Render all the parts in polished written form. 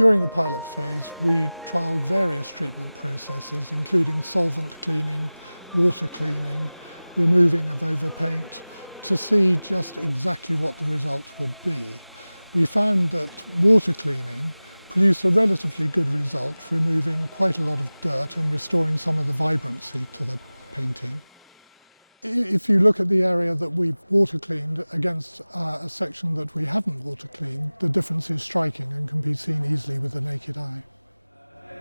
During the pilot phase, we trialled various treatment processes, including solvent cleaning, water cleaning, removing of overpaint, to see just exactly what the result would be. We found that water cleaning produced a relatively good result, removing quite a lot of dirt and restoring some of the vibrancy to the painting. If you look at the area that we've water cleaned against a section that we haven't water cleaned, the difference is striking and can be seen easily with the naked eye.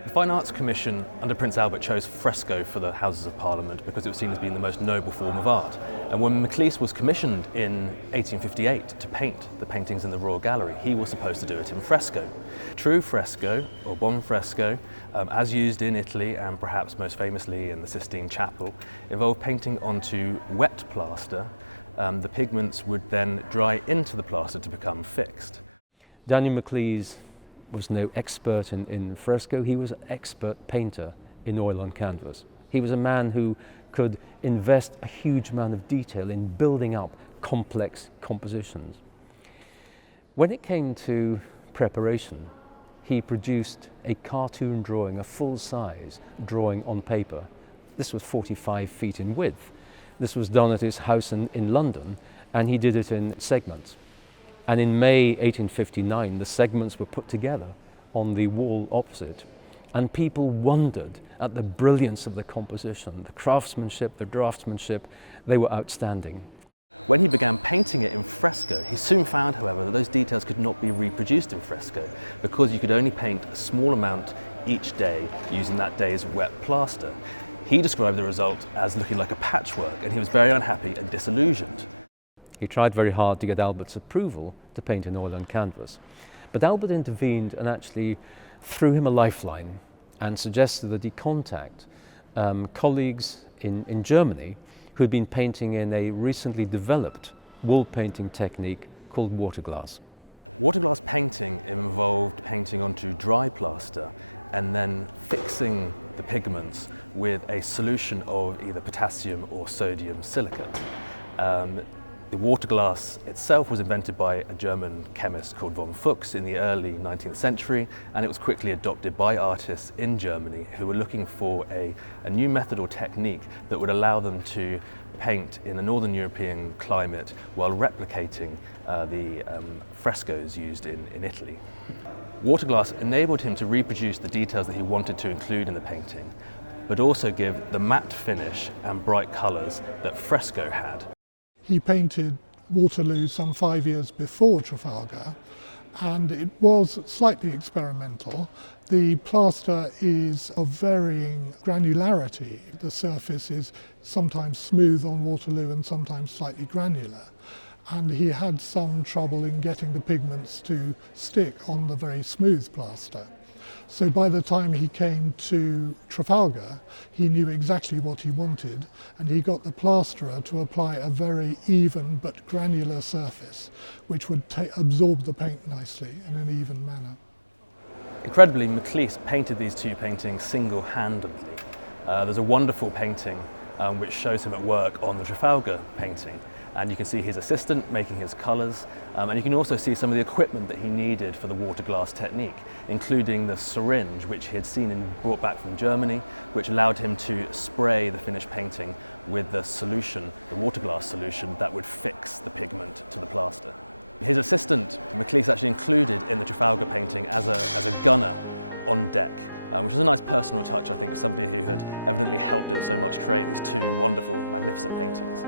The Fine Arts Commission under Prince Albert chose fresco for the Houses of Parliament because it was seen as being the most noble form of art. And when Maclise was commissioned in 1858 to paint the paintings in the Royal Gallery, he was supposed to do it in fresco. True fresco, or buon fresco, as used in Italy and perhaps most famously in the Sistine Chapel, involved painting onto wet plaster. The pigments would then dry into the plaster to become fixed. Daniel Maclise was no expert in fresco, he was an expert painter in oil on canvas. He was a man who could invest a huge amount of detail in building up complex compositions. When it came to preparation, he produced a cartoon drawing, a full-size drawing on paper. This was 45 feet in width. This was done at his house in London, and he did it in segments. And in May 1859, the segments were put together on the wall opposite, and people wondered at the brilliance of the composition, the craftsmanship, the draftsmanship. They were outstanding. When he began painting it in fresco, he soon found, however, that those details could not be reproduced in fresco because you could only paint a small amount each day using that day's wet plaster. He described the result as looking like a patchwork, and he was very unhappy and disillusioned. He tried very hard to get Albert's approval to paint in oil on canvas. But Albert intervened and actually threw him a lifeline and suggested that he contact colleagues in Germany who had been painting in a recently developed wall painting technique called waterglass. Waterglass painting involved painting onto dry plaster and then fixing the pigments with a solution of either potassium or sodium silicate. The waterglass itself was invented by a German chemist called von Fuchs in the early 19th century, and it was quickly adopted by artists in Germany who were looking for a new method or technique that would allow them to paint in a Northern European climate while replicating the frescoes used in Italy. Waterglass enabled him to reproduce the details that he wanted to include in the painting, but also give the matte finish and bright colours that fresco had. He painted Waterloo some 5 years before Trafalgar, and it was slightly experimental. The plaster is of varying granularity. The surface is sometimes smooth on Waterloo and sometimes slightly granular. And he had some trouble in getting the pigments to stick on the very smooth plaster. So by the time he came to Trafalgar, he knew exactly what he wanted, and he got the plasterer to apply a very even but granular surface, which would absorb the paint nicely in an even manner. Incredibly, Maclise painted these two paintings single-handedly. There's a wonderful painting which shows him at work on the Trafalgar painting. And you can see his assistant making his colours, and you can also see some of the equipment that he needed for the waterglass technique, including the syringe which he had seen and brought back from Germany, which allowed him to spray the finished painting with the solution, the waterglass solution, that would fix the pigment to the plaster. His assistant, Maclise, actually included in the Trafalgar painting as a gunner on deck, which was a nice personal touch, I think, of somebody who had evidently helped him so much create these two wonderful, magnificent paintings.